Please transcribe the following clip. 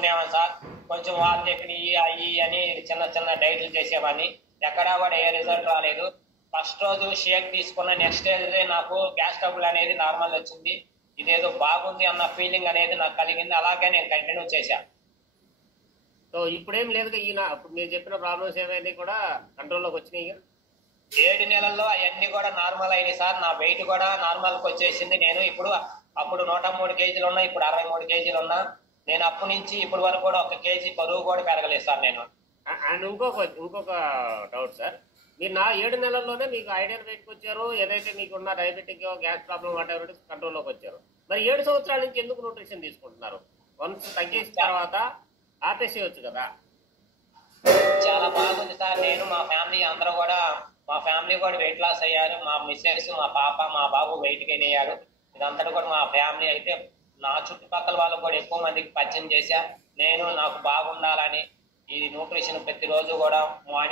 Sir కొంచెం వాళ్ళు చెప్పినవి అవి అని చిన్న చిన్న డైట్లు చేసేవాడిని. ఎక్కడా కూడా ఏ రిజల్ట్ రాలేదు. ఫస్ట్ రోజు షేక్ తీసుకున్న నెక్స్ట్ డే నాకు గ్యాస్ ట్రబుల్ అనేది నార్మల్ వచ్చింది. ఇదేదో బాగుంది అన్న ఫీలింగ్ అనేది నాకు కలిగింది. అలాగే నేను కంటిన్యూ చేశాను. సో ఇప్పుడేం లేదు, ఈయన ఇప్పుడు మీరు చెప్పిన ప్రాబ్లమ్స్ ఏవైనా కూడా కంట్రోల్లోకి వచ్చినాయి. 7 నెలల్లో అవన్నీ కూడా నార్మల్ అయినాయి సార్. నా వెయిట్ కూడా నార్మల్కి వచ్చేసింది. నేను అప్పుడు 103 కేజీలు ఉన్నా, ఇప్పుడు 63 కేజీలు ఉన్నా. నేను అప్పటి నుంచి ఇప్పటి వరకు కూడా 1 కేజీ బరువు కూడా పెరగలేదు సార్ నేను. అండ్ ఇంకొక డౌట్ సార్, మీరు నా 7 నెలల్లోనే మీకు ఐడియల్ వెయిట్కి వచ్చారు, ఏదైతే మీకున్న diabetic gas problem what ever కంట్రోల్లోకి వచ్చారు. మరి 7 సంవత్సరాల నుంచి ఎందుకు న్యూట్రిషన్ తీసుకుంటున్నారు? వన్స్ తగ్గేసిన తర్వాత ఆపేసేయచ్చు కదా. చాలా బాగుంది సార్. నేను మా ఫ్యామిలీ కూడా వెయిట్ లాస్ అయ్యారు. మా మిస్సెస్, మా పాప, మా బాబు వెయిట్ గెయిన్ అయ్యారు. ఇదంతా కూడా మా ఫ్యామిలీ అయితే నా చుట్టుపక్కల వాళ్ళకు కూడా ఎక్కువ మందికి పరిచయం చేశా. నాకు బాగుండాలని ఈ న్యూట్రిషన్ ప్రతిరోజు కూడా మార్నింగ్